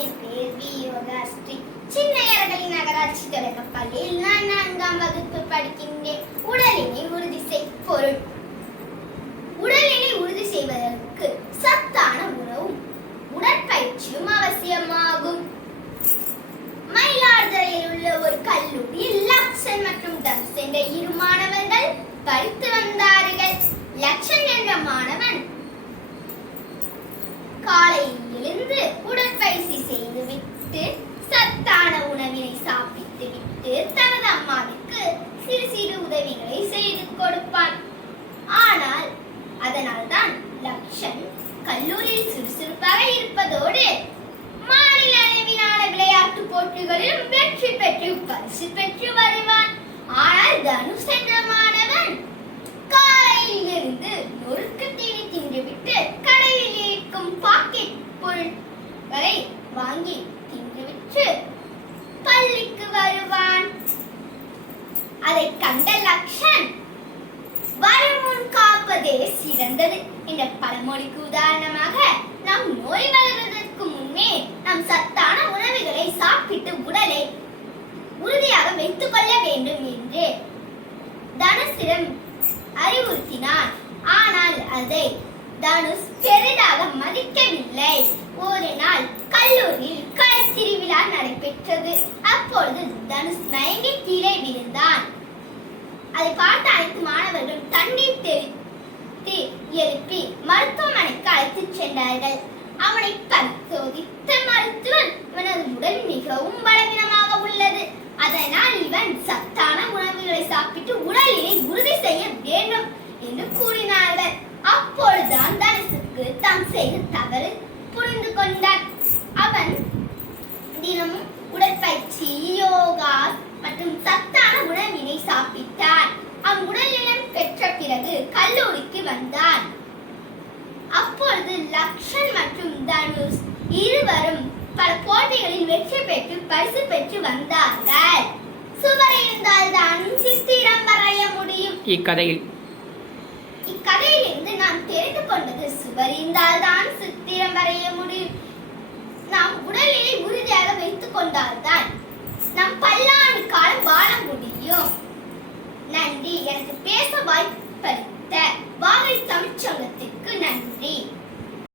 என் பேர் வி யோகாஸ்ரீ நகராட்சி நான் நான்காம் வகுப்பு படிக்கின்றேன் உடலினை உறுதி செய் பொருள் உடலினை உறுதி செய்வதற்கு சத்தான உணவும் உடற்பயிற்சியும் அவசியமாகும் மயிலாடுதுறையில் உள்ள ஒரு கல்லூரியில் லக்ஷன் மற்றும் என்ற இரு மாணவர்கள் படித்து வந்தார் லக்ஷன் என்ற மாணவன் காலையில் எழுந்து உடற்பயிற்சி செய்துவிட்டு சத்தான உணவினை சாப்பிட்டு விட்டு தனது அம்மாவிற்கு சிறு சிறு உதவிகளை செய்து கொடுப்பான் ஆனால் அதனால்தான் லக்ஷன் கல்லூரியில் சுறுசுறுப்பாக இருப்பதோடு மாநில அளவிலான விளையாட்டு போட்டிகளிலும் வெற்றி பெற்று பரிசு பெற்று வருவான். ஆனால் தனுஷ் என்ற மாணவன் காலையில் இருந்து நொறுக்கு தீனி தின்றுவிட்டு கடையில் இருக்கும் பாக்கெட் பொருட்களை வாங்கி தின்றுவிட்டு பள்ளிக்கு வருவான். அதை கண்ட லக்ஷன் வருமுன் சிறந்தது. என்ற பழமொழிக்கு உதாரணமாக நாம் நோய் வளர்வதற்கு முன்னே நாம் சத்தான உணவுகளை சாப்பிட்டு உடலை உறுதியாக வைத்துக் கொள்ள வேண்டும் என்று தனுஷிடம் அறிவுறுத்தினார். ஆனால் அதை தனுஷ் பெரிதாக மதிக்கவில்லை. ஒரு நாள் கல்லூரியில் கலை திருவிழா நடைபெற்றது. அப்பொழுது தனுஷ் மயங்கி கீழே விழுந்தான். அதை எழுப்பி மருத்துவமனைக்கு அழைத்துச் சென்றார்கள். அவனை பரிசோதித்த மருத்துவர் இவனது உடல் மிகவும் பலவீனமாக உள்ளது. அதனால் இவன் சத்தான உணவுகளை சாப்பிட்டு உடலினை உறுதி செய்ய வேண்டும் என்று கூறினார்கள். அப்பொழுதுதான் தனுசுக்கு தான் செய்த தவறு புரிந்து கொண்டான். அவன் தினமும் உடற்பயிற்சி யோகா மற்றும் சத்தான உணவினை சாப்பிட்டார் அவன் உடல்நலம் பெற்ற பிறகு கல்லூரிக்கு வந்தான். அப்பொழுது லக்ஷன் மற்றும் தனுஷ் இருவரும் பல போட்டிகளில் வெற்றி பெற்று பரிசு பெற்று வந்தார்கள். சுவர் இருந்தால்தான் சித்திரம் வரைய முடியும். இக்கதையில். இக்கதையிலிருந்து நாம் தெரிந்து கொண்டது சுவர் இருந்தால்தான் சித்திரம் வரைய முடியும். நாம் உடல்நிலை உறுதியாக வைத்துக் கொண்டால்தான் நாம் பல்லாண்டு காலம் வாழ முடியும். நன்றி. எனக்கு பேச